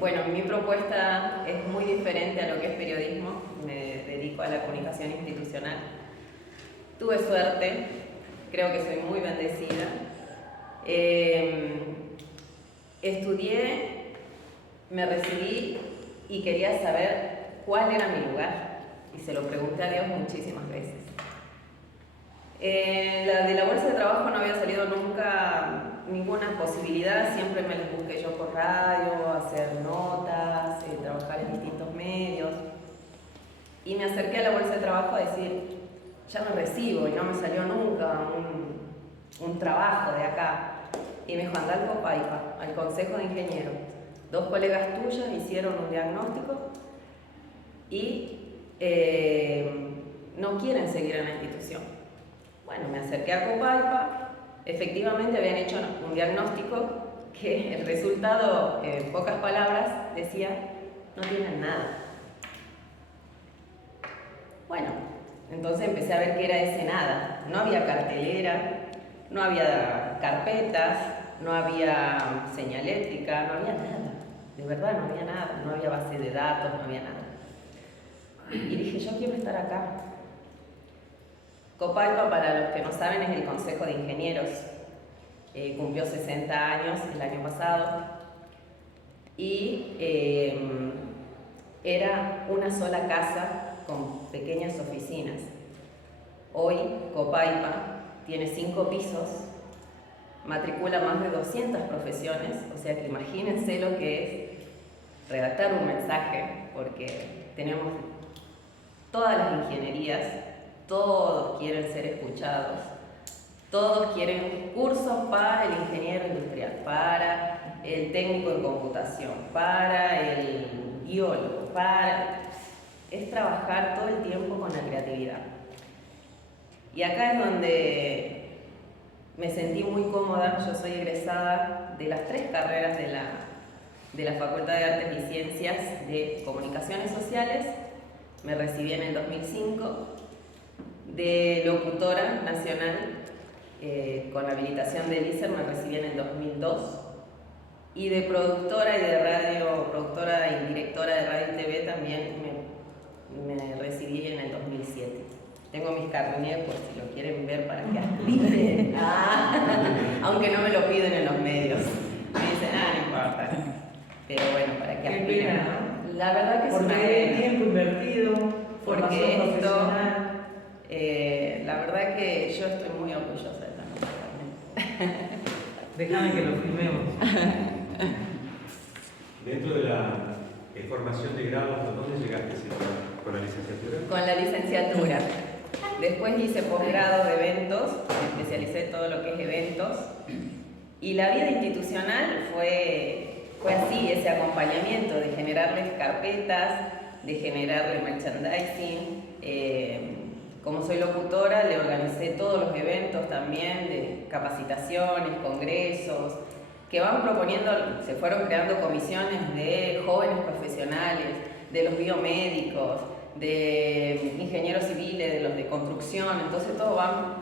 Bueno, mi propuesta es muy diferente a lo que es periodismo. Me dedico a la comunicación institucional. Tuve suerte, creo que soy muy bendecida. Estudié, me recibí y quería saber cuál era mi lugar. Y se lo pregunté a Dios muchísimas veces. De la bolsa de trabajo no había salido nunca ninguna posibilidad, siempre me las busqué yo por radio, hacer notas, trabajar en distintos medios. Y me acerqué a la bolsa de trabajo a decir, ya no recibo y no me salió nunca un trabajo de acá. Y me dijo, anda al Copaipa, al Consejo de Ingenieros. 2 colegas tuyas hicieron un diagnóstico y no quieren seguir en la institución. Bueno, me acerqué a Copaipa, efectivamente habían hecho un diagnóstico que el resultado, en pocas palabras, decía, no tienen nada. Bueno, entonces empecé a ver qué era ese nada. No había cartelera, no había carpetas, no había señalética, no había nada. De verdad no había nada, no había base de datos, no había nada. Y dije, yo quiero estar acá. Copaipa, para los que no saben, es el Consejo de Ingenieros. Cumplió 60 años el año pasado y era una sola casa con pequeñas oficinas. Hoy Copaipa tiene 5 pisos, matricula más de 200 profesiones, o sea que imagínense lo que es redactar un mensaje, porque tenemos todas las ingenierías, todos quieren ser escuchados, todos quieren cursos para el ingeniero industrial, para el técnico en computación, para el biólogo, es trabajar todo el tiempo con la creatividad. Y acá es donde me sentí muy cómoda. Yo soy egresada de las 3 carreras de la Facultad de Artes y Ciencias de Comunicaciones Sociales. Me recibí en el 2005, de locutora nacional con habilitación del ISER me recibí en el 2002 y de productora y de radio, productora y directora de radio y TV también me recibí en el 2007. Tengo mis carnets por si lo quieren ver para que aspiren, aunque no me lo piden en los medios. Me dicen, no importa, pero bueno, para que aspiren. La verdad que porque hay tiempo invertido, porque esto, profesional. La verdad que yo estoy muy orgullosa de esta nota. Déjame que lo filmemos. Dentro de la formación de grados, ¿a dónde llegaste? ¿Con la licenciatura? Con la licenciatura. Después hice posgrado de eventos, me especialicé en todo lo que es eventos. Y la vida institucional fue así, ese acompañamiento de generarles carpetas, de generarle merchandising. Como soy locutora, le organicé todos los eventos también de capacitaciones, congresos, que van proponiendo, se fueron creando comisiones de jóvenes profesionales, de los biomédicos, de ingenieros civiles, de los de construcción. Entonces todos van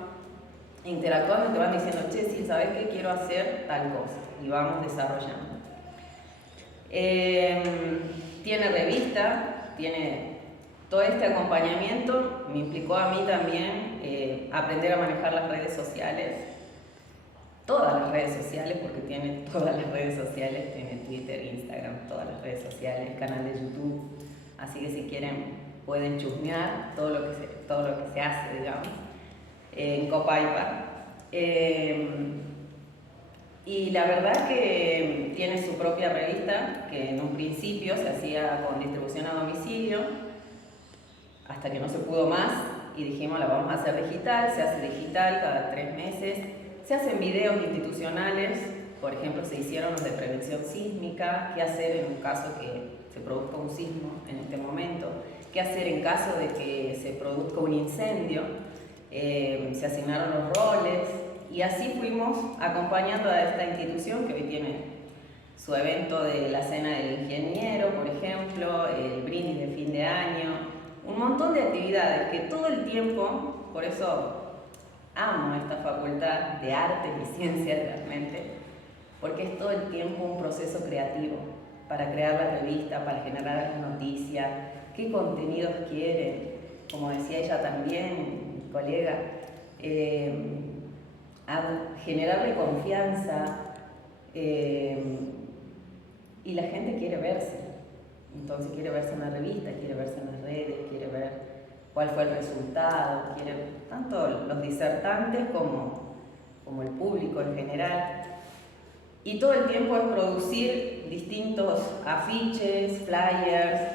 interactuando y te van diciendo, che, sí, ¿sabes qué? Quiero hacer tal cosa, y vamos desarrollando. Tiene revista, tiene todo este acompañamiento. Me implicó a mí también aprender a manejar las redes sociales, todas las redes sociales, porque tiene todas las redes sociales, tiene Twitter, Instagram, todas las redes sociales, canal de YouTube, así que si quieren pueden chusmear todo lo que se hace, digamos, en Copaipa. Y la verdad que tiene su propia revista, que en un principio se hacía con distribución a domicilio, hasta que no se pudo más y dijimos la vamos a hacer digital. Se hace digital cada 3 meses, se hacen videos institucionales, por ejemplo se hicieron los de prevención sísmica, qué hacer en un caso que se produzca un sismo en este momento, qué hacer en caso de que se produzca un incendio, se asignaron los roles. Y así fuimos acompañando a esta institución que hoy tiene su evento de la Cena del Ingeniero, por ejemplo, el brindis de fin de año, un montón de actividades que todo el tiempo, por eso amo esta facultad de artes y ciencias realmente, porque es todo el tiempo un proceso creativo. para crear la revista, para generar la noticia, qué contenidos quieren, como decía ella también, mi colega, a generarle confianza, y la gente quiere verse. Entonces quiere verse en la revista, quiere verse en las redes, quiere ver cuál fue el resultado, quiere tanto los disertantes como el público en general. Y todo el tiempo es producir distintos afiches, flyers,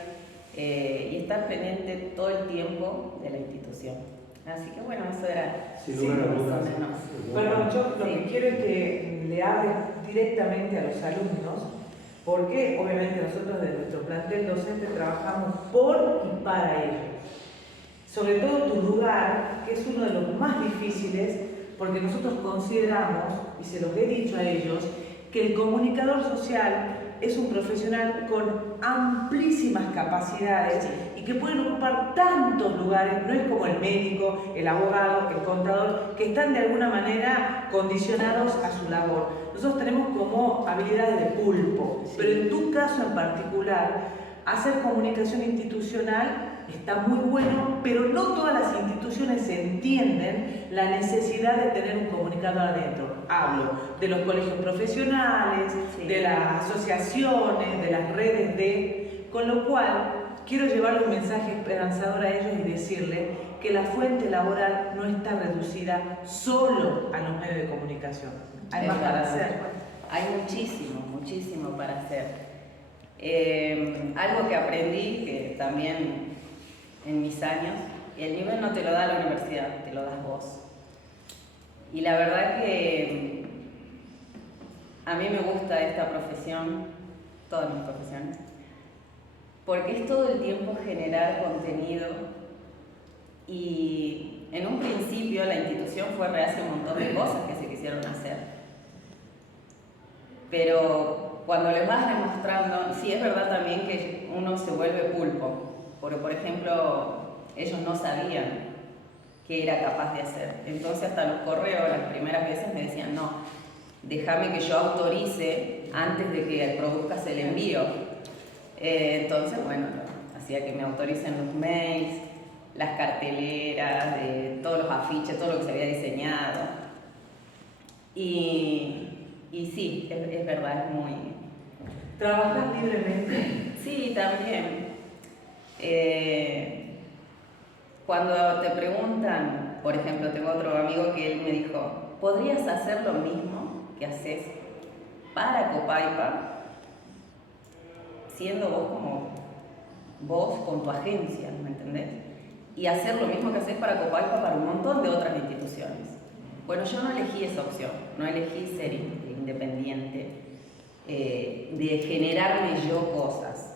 y estar pendiente todo el tiempo de la institución. Así que bueno, eso era Sin lugar a dudas. más o menos. Bueno, yo lo Sí. que quiero es que le hables directamente a los alumnos, porque obviamente nosotros de nuestro plantel docente trabajamos por y para ellos. Sobre todo tu lugar, que es uno de los más difíciles, porque nosotros consideramos, y se los he dicho a ellos, que el comunicador social es un profesional con amplísimas capacidades y que pueden ocupar tantos lugares, no es como el médico, el abogado, el contador, que están de alguna manera condicionados a su labor. Nosotros tenemos como habilidades de pulpo, pero en tu caso en particular, hacer comunicación institucional está muy bueno, pero no todas las instituciones entienden la necesidad de tener un comunicador adentro. Hablo de los colegios profesionales, de las asociaciones, de las redes con lo cual quiero llevar un mensaje esperanzador a ellos y decirles que la fuente laboral no está reducida solo a los medios de comunicación. Hay más para hacer. Hay muchísimo para hacer. Algo que aprendí, que también en mis años, el nivel no te lo da la universidad, te lo das vos. Y la verdad que a mí me gusta esta profesión, todas mis profesiones, porque es todo el tiempo generar contenido. Y en un principio la institución fue rehacer un montón de cosas que se quisieron hacer, pero cuando les vas demostrando, sí es verdad también que uno se vuelve pulpo, porque por ejemplo ellos no sabían qué era capaz de hacer, entonces hasta los correos las primeras veces me decían no, déjame que yo autorice antes de que produzcas el envío. Entonces bueno, hacía que me autoricen los mails, las carteleras, de todos los afiches, todo lo que se había diseñado. Y sí, es verdad, es muy... ¿Trabajas libremente? Sí, también. Cuando te preguntan, por ejemplo, tengo otro amigo que él me dijo, ¿podrías hacer lo mismo que haces para Copaipa, siendo vos como vos con tu agencia, ¿me entendés? Y hacer lo mismo que haces para Copaipa para un montón de otras instituciones. Bueno, yo no elegí esa opción, no elegí ser independiente, de generarme yo cosas.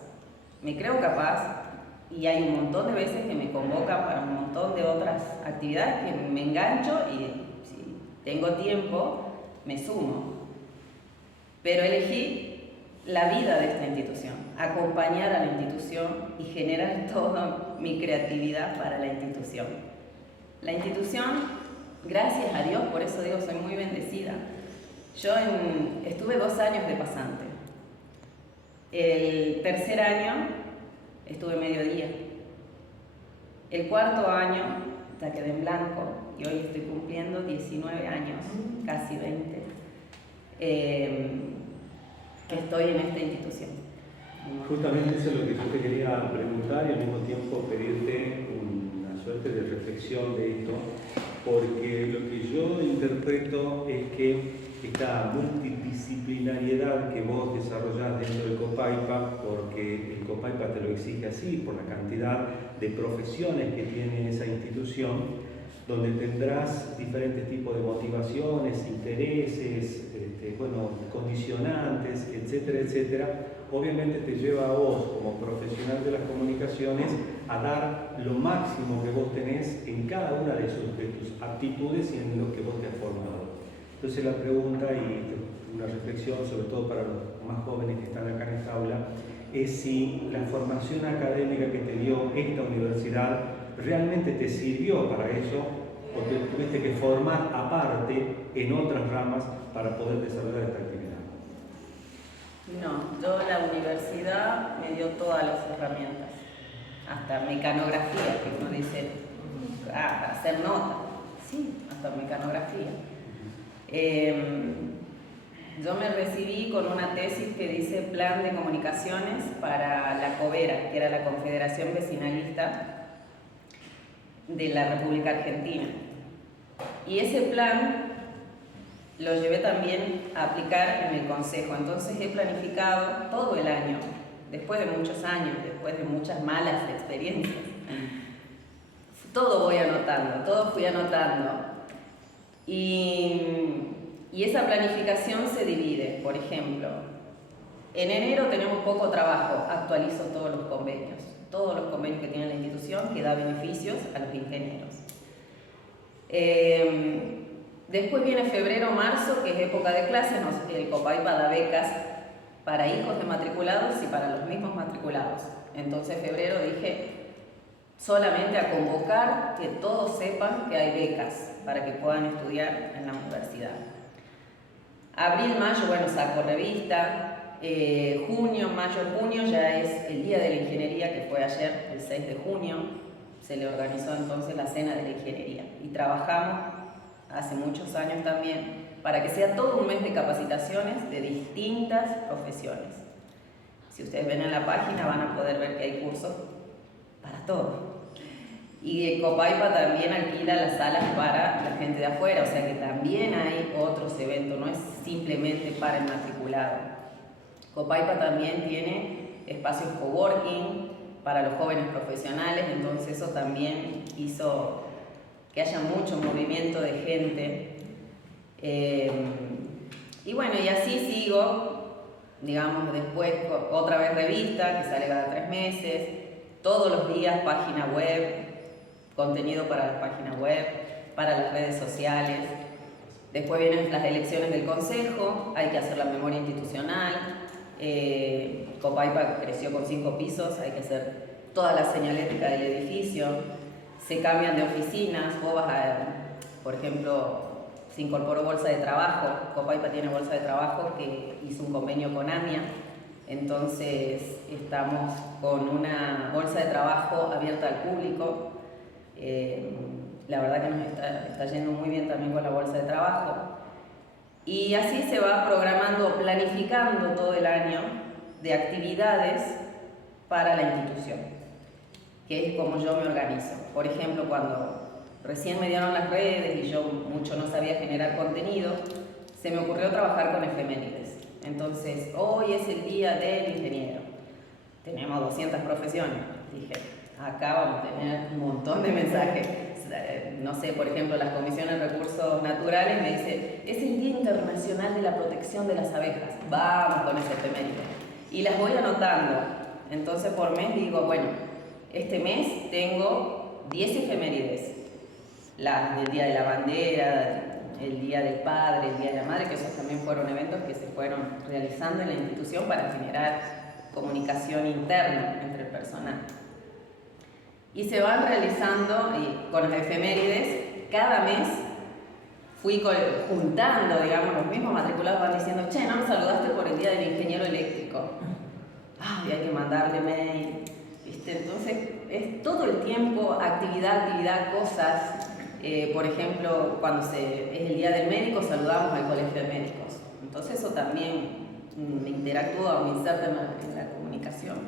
Me creo capaz y hay un montón de veces que me convocan para un montón de otras actividades que me engancho y si tengo tiempo me sumo. Pero elegí la vida de esta institución, acompañar a la institución y generar toda mi creatividad para la institución. La institución, gracias a Dios, por eso digo, soy muy bendecida. Yo estuve 2 años de pasante. El tercer año estuve mediodía. El cuarto año ya quedé en blanco y hoy estoy cumpliendo 19 años, casi 20, que estoy en esta institución. Justamente eso es lo que yo te quería preguntar y al mismo tiempo pedirte una suerte de reflexión de esto, porque lo que yo interpreto es que esta multidisciplinariedad que vos desarrollás dentro del Copaipa, porque el Copaipa te lo exige así, por la cantidad de profesiones que tiene esa institución, donde tendrás diferentes tipos de motivaciones, intereses, condicionantes, etcétera, etcétera, obviamente te lleva a vos, como profesional de las comunicaciones, a dar lo máximo que vos tenés en cada una de tus aptitudes y en lo que vos te has formado. Entonces la pregunta y una reflexión, sobre todo para los más jóvenes que están acá en esta aula, es si la formación académica que te dio esta universidad realmente te sirvió para eso o te tuviste que formar aparte en otras ramas para poder desarrollar esta actividad. No, yo la universidad hasta mecanografía, que uno dice, para hacer nota, sí, hasta mecanografía. Yo me recibí con una tesis que dice Plan de Comunicaciones para la COVERA, que era la Confederación Vecinalista de la República Argentina. Y ese plan lo llevé también a aplicar en el Consejo. Entonces he planificado todo el año, después de muchos años, después de muchas malas experiencias. Todo voy anotando, todo fui anotando. Y esa planificación se divide, por ejemplo, en enero tenemos poco trabajo, actualizo todos los convenios que tiene la institución, que da beneficios a los ingenieros. Después viene febrero, marzo, que es época de clases, el COPAIPA da becas para hijos de matriculados y para los mismos matriculados. Entonces febrero dije solamente a convocar que todos sepan que hay becas para que puedan estudiar en la universidad. Abril, mayo, bueno, saco revista. Junio, mayo, junio ya es el Día de la Ingeniería, que fue ayer, el 6 de junio. Se le organizó entonces la Cena de la Ingeniería. Y trabajamos hace muchos años también para que sea todo un mes de capacitaciones de distintas profesiones. Si ustedes ven en la página van a poder ver que hay cursos para todo. Y COPAIPA también alquila las salas para la gente de afuera, o sea que también hay otros eventos, no es simplemente para el matriculado. COPAIPA también tiene espacios coworking para los jóvenes profesionales, entonces eso también hizo que haya mucho movimiento de gente. Y bueno, y así sigo, digamos, después otra vez revista que sale cada 3 meses, todos los días página web, contenido para la página web, para las redes sociales. Después vienen las elecciones del consejo, hay que hacer la memoria institucional. COPAIPA creció con 5 pisos, hay que hacer toda la señalética del edificio. Se cambian de oficinas, vos vas a, por ejemplo, se incorporó bolsa de trabajo. COPAIPA tiene bolsa de trabajo que hizo un convenio con AMIA. Entonces estamos con una bolsa de trabajo abierta al público. La verdad que nos está yendo muy bien también con la bolsa de trabajo. Y así se va programando, planificando todo el año de actividades para la institución, que es como yo me organizo. Por ejemplo, cuando recién me dieron las redes y yo mucho no sabía generar contenido, se me ocurrió trabajar con efemérides. Entonces, hoy es el día del ingeniero. Tenemos 200 profesiones. Dije, acá vamos a tener un montón de mensajes. No sé, por ejemplo, las comisiones de recursos naturales me dice, es el Día Internacional de la Protección de las Abejas. Vamos con ese efeméride. Y las voy anotando. Entonces, por mes digo, bueno, este mes tengo 10 efemérides. Las del Día de la Bandera, el Día del Padre, el Día de la Madre, que esos también fueron eventos que se fueron realizando en la institución para generar comunicación interna entre el personal. Y se van realizando, y con las efemérides, cada mes fui juntando, digamos, los mismos matriculados van diciendo, che, no me saludaste por el Día del Ingeniero Eléctrico. Ay, hay que mandarle mail, ¿viste? Entonces, es todo el tiempo actividad, cosas. Por ejemplo, cuando es el Día del Médico, saludamos al Colegio de Médicos. Entonces eso también me interactúa o me inserta en la comunicación,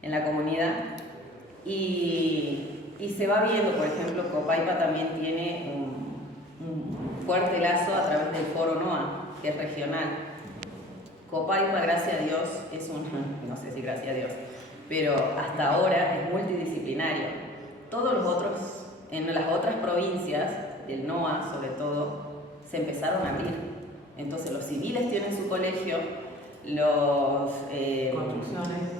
en la comunidad. Y se va viendo, por ejemplo, COPAIPA también tiene un fuerte lazo a través del Foro NOA, que es regional. COPAIPA, gracias a Dios, no sé si gracias a Dios, pero hasta ahora es multidisciplinario. Todos los otros, en las otras provincias, del NOA sobre todo, se empezaron a abrir. Entonces los civiles tienen su colegio, los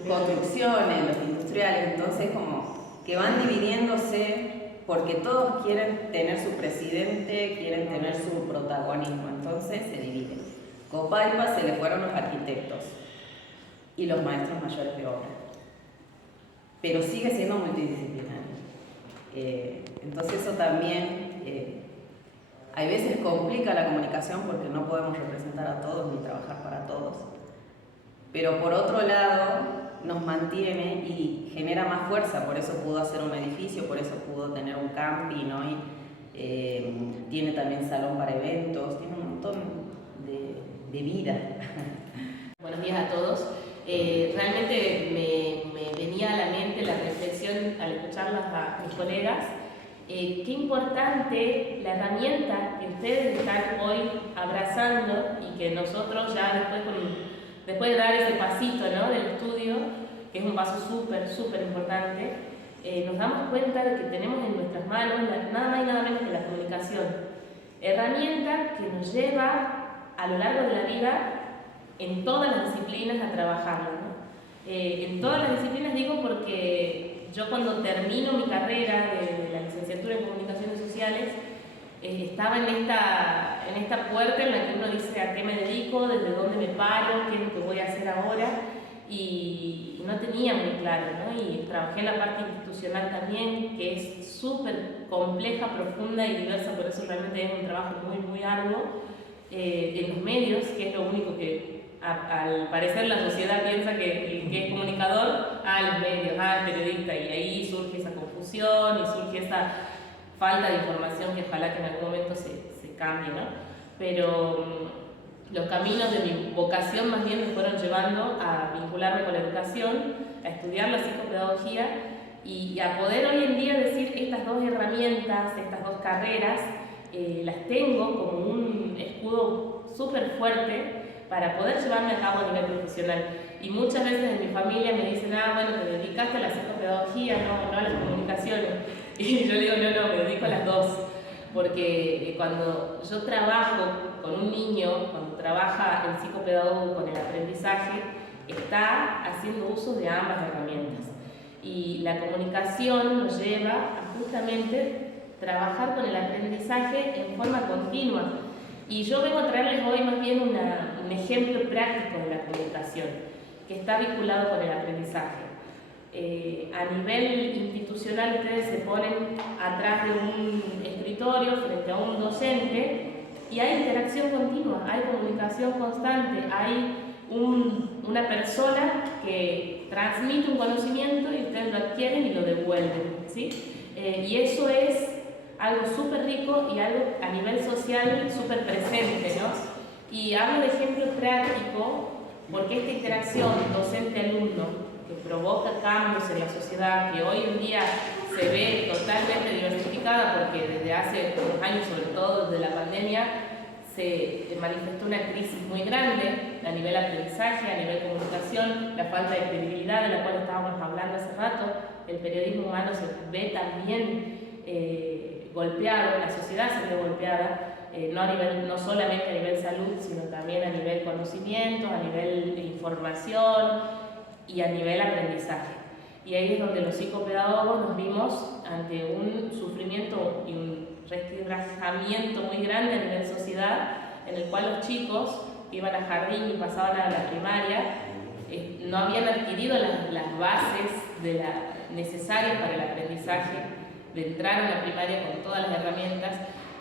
construcciones, los industriales, entonces como que van dividiéndose porque todos quieren tener su presidente, quieren tener su protagonismo, entonces se dividen. COPAIPA se le fueron los arquitectos y los maestros mayores de obra, pero sigue siendo multidisciplinario. Entonces eso también hay veces complica la comunicación porque no podemos representar a todos ni trabajar para todos. Pero por otro lado, nos mantiene y genera más fuerza, por eso pudo hacer un edificio, por eso pudo tener un camping, ¿no? Y tiene también salón para eventos, tiene un montón de vida. Buenos días a todos. Realmente me venía a la mente la reflexión al escucharlas a mis colegas. Qué importante la herramienta que ustedes están hoy abrazando y que nosotros ya después de dar ese pasito, ¿no?, del estudio, que es un paso súper importante, nos damos cuenta de que tenemos en nuestras manos nada más y nada menos que la comunicación. Herramienta que nos lleva a lo largo de la vida en todas las disciplinas a trabajarla, ¿no? En todas las disciplinas digo porque yo cuando termino mi carrera de la licenciatura en Comunicaciones Sociales, estaba en esta puerta en la que uno dice a qué me dedico, desde dónde me paro, qué es lo que voy a hacer ahora, y no tenía muy claro, ¿no? Y trabajé en la parte institucional también, que es súper compleja, profunda y diversa, por eso realmente es un trabajo muy arduo. En los medios, que es lo único que al parecer la sociedad piensa que es comunicador, los medios, el periodista, y ahí surge esa confusión y surge esa falta de información que ojalá que en algún momento se cambie, ¿no? Pero los caminos de mi vocación más bien me fueron llevando a vincularme con la educación, a estudiar la psicopedagogía y a poder hoy en día decir estas dos herramientas, estas dos carreras, las tengo como un escudo súper fuerte para poder llevarme a cabo a nivel profesional. Y muchas veces en mi familia me dicen, bueno, te dedicaste a la psicopedagogía, no a las comunicaciones. Y yo le digo, no, me dedico a las dos. Porque cuando yo trabajo con un niño, cuando trabaja el psicopedagogo con el aprendizaje, está haciendo uso de ambas herramientas. Y la comunicación nos lleva a justamente trabajar con el aprendizaje en forma continua. Y yo vengo a traerles hoy más bien un ejemplo práctico de la comunicación, que está vinculado con el aprendizaje. A nivel institucional ustedes se ponen atrás de un escritorio frente a un docente y hay interacción continua, hay comunicación constante, hay una persona que transmite un conocimiento y ustedes lo adquieren y lo devuelven, ¿sí? Y eso es algo súper rico y algo a nivel social súper presente, ¿no? Y hablo de ejemplo práctico porque esta interacción docente-alumno que provoca cambios en la sociedad, que hoy en día se ve totalmente diversificada porque desde hace unos años, sobre todo desde la pandemia, se manifestó una crisis muy grande a nivel aprendizaje, a nivel comunicación, la falta de credibilidad de la cual estábamos hablando hace rato, el periodismo humano se ve también golpeado, la sociedad se ve golpeada, no solamente a nivel salud, sino también a nivel conocimiento, a nivel de información y a nivel aprendizaje. Y ahí es donde los psicopedagogos nos vimos ante un sufrimiento y un resquebrajamiento muy grande a nivel sociedad, en el cual los chicos que iban a jardín y pasaban a la primaria no habían adquirido las bases necesarias para el aprendizaje, de entrar a la primaria con todas las herramientas,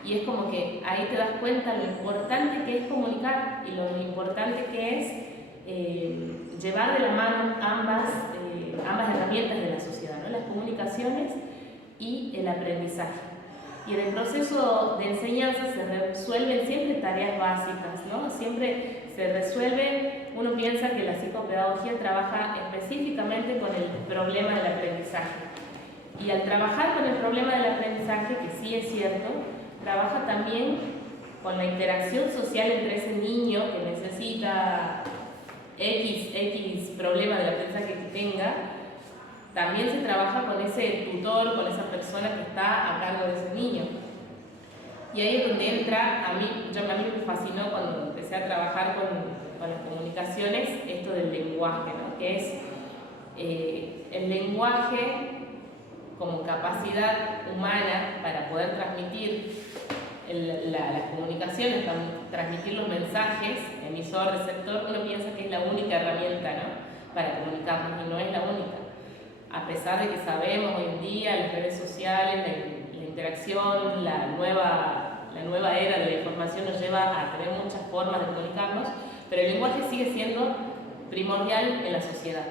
y es como que ahí te das cuenta lo importante que es comunicar y lo importante que es llevar de la mano ambas herramientas de la sociedad, ¿no? Las comunicaciones y el aprendizaje. Y en el proceso de enseñanza se resuelven siempre tareas básicas, ¿no? Siempre se resuelve, uno piensa que la psicopedagogía trabaja específicamente con el problema del aprendizaje. Y al trabajar con el problema del aprendizaje, que sí es cierto, trabaja también con la interacción social entre ese niño que necesita X problema del aprendizaje que tenga. También se trabaja con ese tutor, con esa persona que está a cargo de ese niño. Y ahí es donde entra, a mí me fascinó cuando empecé a trabajar con las comunicaciones, esto del lenguaje, ¿no? Que es el lenguaje como capacidad humana para poder transmitir las comunicaciones, transmitir los mensajes, emisor, receptor. Uno piensa que es la única herramienta, ¿no?, para comunicarnos, y no es la única. A pesar de que sabemos hoy en día las redes sociales, la interacción, la nueva era de la información nos lleva a tener muchas formas de comunicarnos, pero el lenguaje sigue siendo primordial en la sociedad.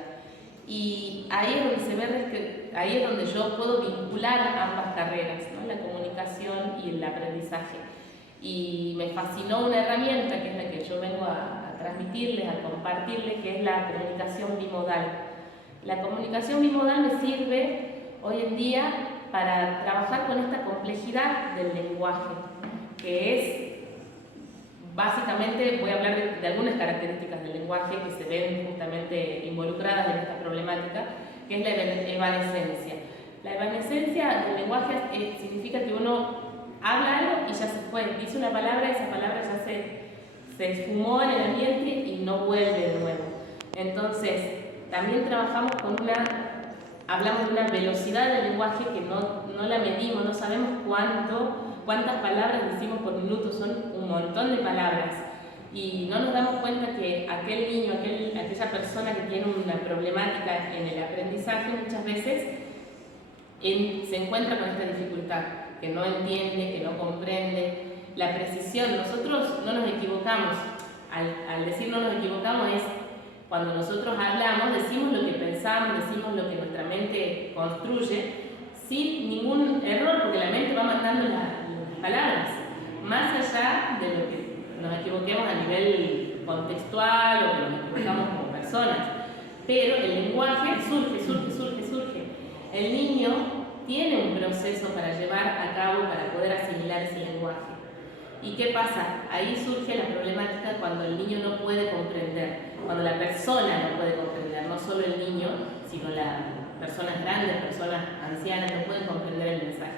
Y ahí es donde se ve, ahí es donde yo puedo vincular ambas carreras, ¿no? La comunicación y el aprendizaje. Y me fascinó una herramienta que es la que yo vengo a transmitirles, a compartirles, que es la comunicación bimodal. La comunicación bimodal me sirve hoy en día para trabajar con esta complejidad del lenguaje, que es, básicamente, voy a hablar de algunas características del lenguaje que se ven justamente involucradas en esta problemática, que es la evanescencia. La evanescencia del lenguaje significa que uno habla algo y ya se fue, dice una palabra y esa palabra ya se esfumó en el ambiente y no vuelve de nuevo. Entonces, también trabajamos hablamos de una velocidad del lenguaje que no la medimos, no sabemos cuántas palabras decimos por minuto, son un montón de palabras. Y no nos damos cuenta que aquel niño, aquella persona que tiene una problemática en el aprendizaje muchas veces se encuentra con esta dificultad, que no entiende, que no comprende. La precisión, nosotros no nos equivocamos. Al decir no nos equivocamos es cuando nosotros hablamos, decimos lo que pensamos, decimos lo que nuestra mente construye, sin ningún error, porque la mente va mandando las palabras, más allá de lo que nos equivoquemos a nivel contextual o que nos equivocamos como personas. Pero el lenguaje surge. El niño tiene un proceso para llevar a cabo, para poder asimilar ese lenguaje. ¿Y qué pasa? Ahí surge la problemática cuando el niño no puede comprender, cuando la persona no puede comprender, no solo el niño, sino las personas grandes, personas ancianas no pueden comprender el mensaje.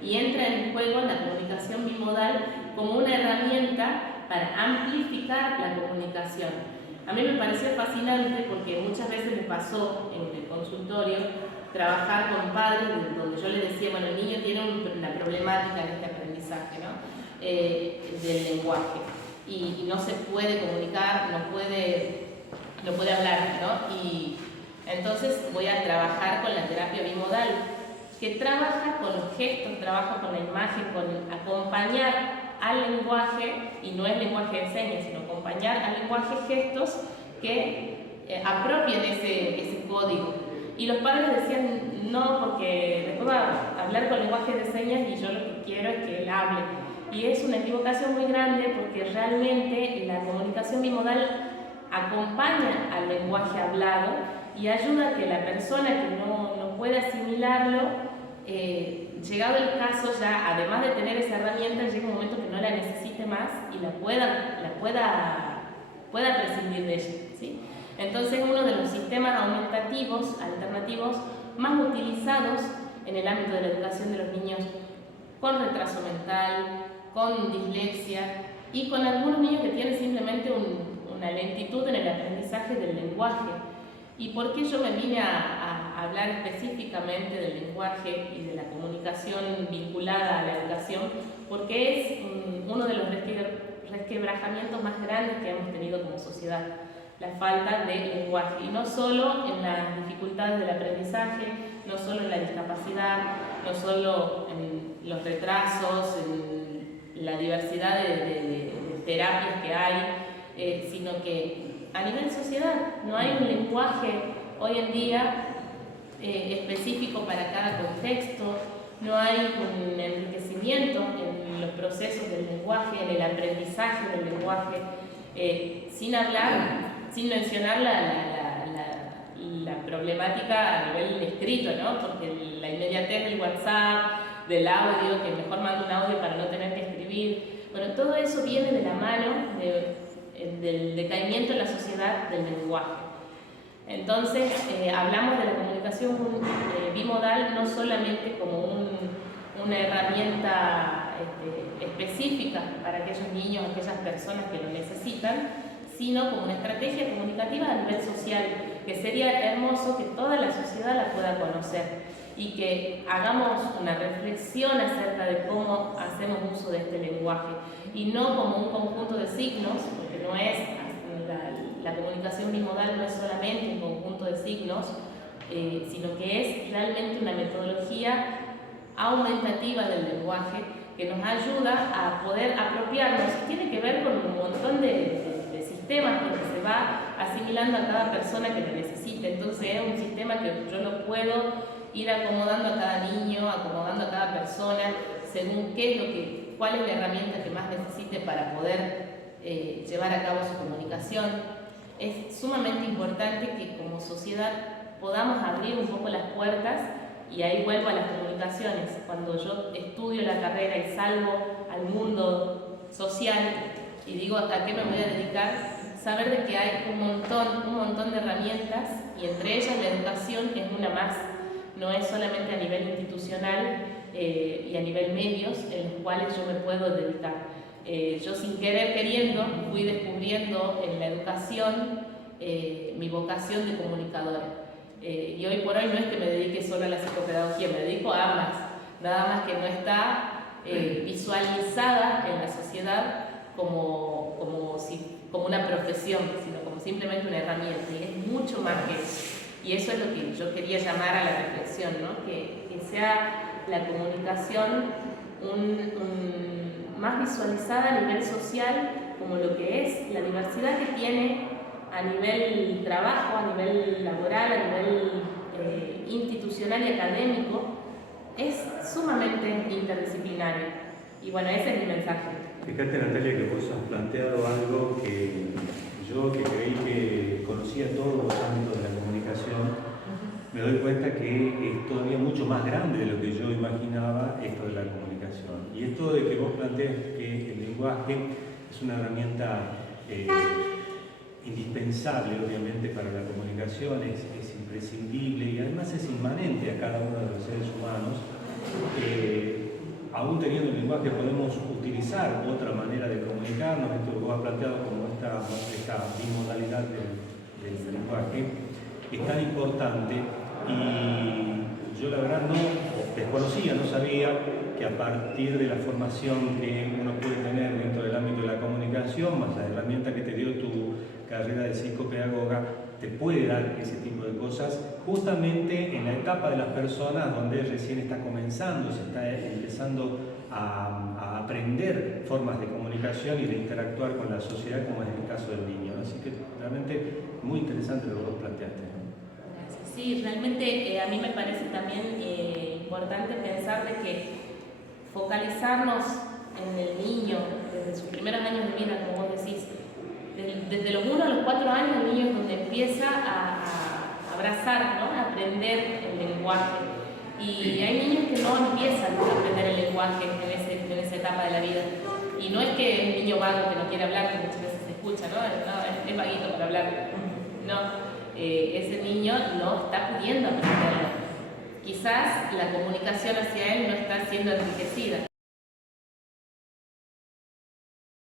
Y entra en juego la comunicación bimodal como una herramienta para amplificar la comunicación. A mí me pareció fascinante porque muchas veces me pasó en el consultorio trabajar con padres donde yo les decía, bueno, el niño tiene una problemática en este aprendizaje, ¿no? Del lenguaje y no se puede comunicar, no puede hablar, ¿no? Y entonces voy a trabajar con la terapia bimodal, que trabaja con los gestos, trabaja con la imagen, con acompañar al lenguaje, y no es lenguaje de señas, sino acompañar al lenguaje gestos que apropien ese código. Y los padres decían, no, porque después va a hablar con lenguaje de señas y yo lo que quiero es que él hable. Y es una equivocación muy grande porque realmente la comunicación bimodal acompaña al lenguaje hablado y ayuda a que la persona que no puede asimilarlo, llegado el caso ya, además de tener esa herramienta, llega un momento que no la necesite más y la pueda prescindir de ella, ¿sí? Entonces, uno de los sistemas aumentativos, alternativos, más utilizados en el ámbito de la educación de los niños con retraso mental, con dislexia y con algunos niños que tienen simplemente una lentitud en el aprendizaje del lenguaje. ¿Y por qué yo me vine a hablar específicamente del lenguaje y de la comunicación vinculada a la educación? Porque es uno de los resquebrajamientos más grandes que hemos tenido como sociedad, la falta de lenguaje, y no solo en las dificultades del aprendizaje, no solo en la discapacidad, no solo en los retrasos, en la diversidad de terapias que hay, sino que a nivel sociedad no hay un lenguaje hoy en día específico para cada contexto, no hay un enriquecimiento en los procesos del lenguaje, en el aprendizaje del lenguaje, sin mencionar la problemática a nivel escrito, ¿no? Porque la inmediatez del WhatsApp, del audio, que mejor mando un audio para no tener que escribir. Bueno, todo eso viene de la mano del decaimiento en la sociedad del lenguaje. Entonces, hablamos de la comunicación bimodal no solamente como una herramienta específica para aquellos niños, aquellas personas que lo necesitan, sino como una estrategia comunicativa a nivel social, que sería hermoso que toda la sociedad la pueda conocer y que hagamos una reflexión acerca de cómo hacemos uso de este lenguaje y no como un conjunto de signos, porque no es, la comunicación bimodal no es solamente un conjunto de signos, sino que es realmente una metodología aumentativa del lenguaje que nos ayuda a poder apropiarnos, y tiene que ver con un montón de sistemas, porque se va asimilando a cada persona que lo necesite. Entonces es un sistema que yo lo puedo ir acomodando a cada niño, acomodando a cada persona, según cuál es la herramienta que más necesite para poder llevar a cabo su comunicación. Es sumamente importante que como sociedad podamos abrir un poco las puertas, y ahí vuelvo a las comunicaciones. Cuando yo estudio la carrera y salgo al mundo social y digo a qué me voy a dedicar, saber de que hay un montón de herramientas, y entre ellas la educación es una más. No es solamente a nivel institucional y a nivel medios en los cuales yo me puedo dedicar. Yo sin querer queriendo fui descubriendo en la educación mi vocación de comunicadora. Y hoy por hoy no es que me dedique solo a la psicopedagogía, me dedico a ambas, nada más que no está visualizada en la sociedad como una profesión, sino como simplemente una herramienta, y es mucho más que eso. Y eso es lo que yo quería llamar a la reflexión, ¿no? Que sea la comunicación más visualizada a nivel social, como lo que es la diversidad que tiene a nivel trabajo, a nivel laboral, a nivel institucional y académico, es sumamente interdisciplinario. Y bueno, ese es mi mensaje. Fíjate, Natalia, que vos has planteado algo que yo, que creí que conocía todos los ámbitos de la comunicación, me doy cuenta que es todavía mucho más grande de lo que yo imaginaba esto de la comunicación. Y esto de que vos plantees que el lenguaje es una herramienta indispensable, obviamente, para la comunicación, es imprescindible y además es inmanente a cada uno de los seres humanos. Aún teniendo el lenguaje podemos utilizar otra manera de comunicarnos. Esto que vos has planteado como esta bimodalidad del lenguaje es tan importante, y yo la verdad desconocía, no sabía que a partir de la formación que uno puede tener dentro del ámbito de la comunicación, más la herramienta que te dio tu carrera de psicopedagoga, te puede dar ese tipo de cosas justamente en la etapa de las personas donde recién está comenzando, se está empezando a aprender formas de comunicación y de interactuar con la sociedad, como es el caso del niño. Así que realmente muy interesante lo que vos planteaste, ¿no? Gracias. Sí, realmente a mí me parece también importante pensar de que focalizarnos en el niño desde sus primeros años de vida, como vos decís, desde los 1 a los 4 años el niño es donde empieza a abrazar, ¿no? A aprender el lenguaje. Y hay niños que no empiezan a aprender el lenguaje en esa etapa de la vida. Y no es que es un niño vago que no quiere hablar, que muchas veces se escucha, ¿no? Es vaguito para hablar. No, ese niño no está pudiendo aprenderlo. Quizás la comunicación hacia él no está siendo enriquecida.